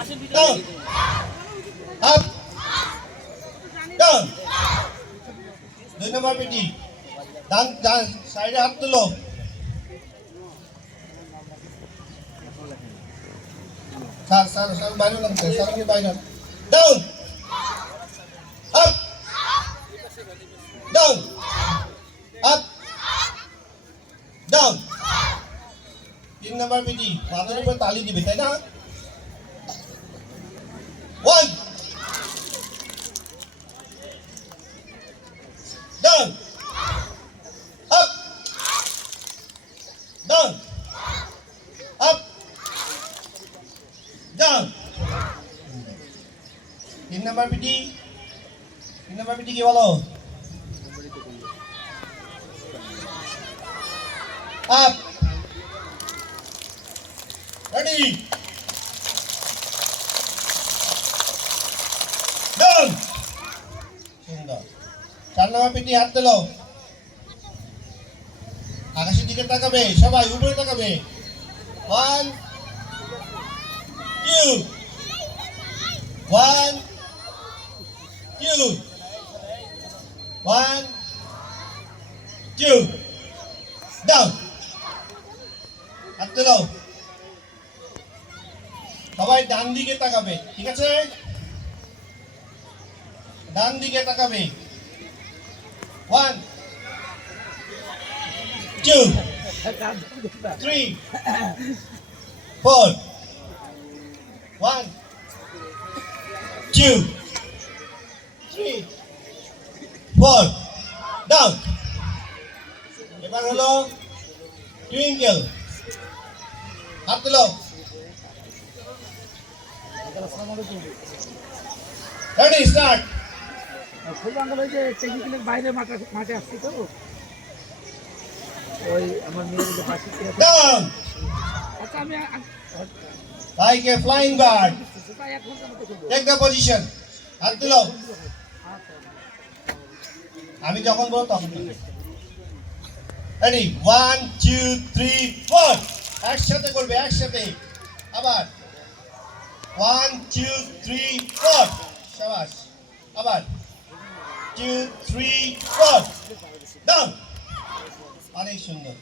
down up down 2 নম্বর পিটি ডান ডান সাইডে হাত তুলো স্যার বাইরে লাগছে স্যার কি বাইরে down up down up down 3 নম্বর পিটি মাথার উপর তালি দিবে তাই না 1 down up down up down 3 নম্বর পিটি কি বলো আপ রেডি ডাউন সুন্দর 4 নম্বর পিটি হাত তোলো আকাশের দিকে তাকাবে সবাই উপরে তাকাবে 1 2 1 2 1 2 ডাউন হাত তোলো সবাই ডান দিকে তাকাবে ঠিক আছে ডান দিকে তাকাবে 1 2 3 4 1 2 3 4 ডাউন এবার হলো টুইঙ্কেল হাত তুলো রেডি স্টার্ট ফুল বাংলা ওই যে টেকনিক্যালের বাইরে মাঠে আসছি তো ওই আমার মেয়ের পাশে ডাউন আচ্ছা আমি like a flying bird take the position হাত তুলো আমি যখন বলবো তখন রেডি 1 2 3 4 একসাথে করবে একসাথে আবার 1 2 3 4 শাবাশ আবার 2 3 4 ডাউন অনেক সুন্দর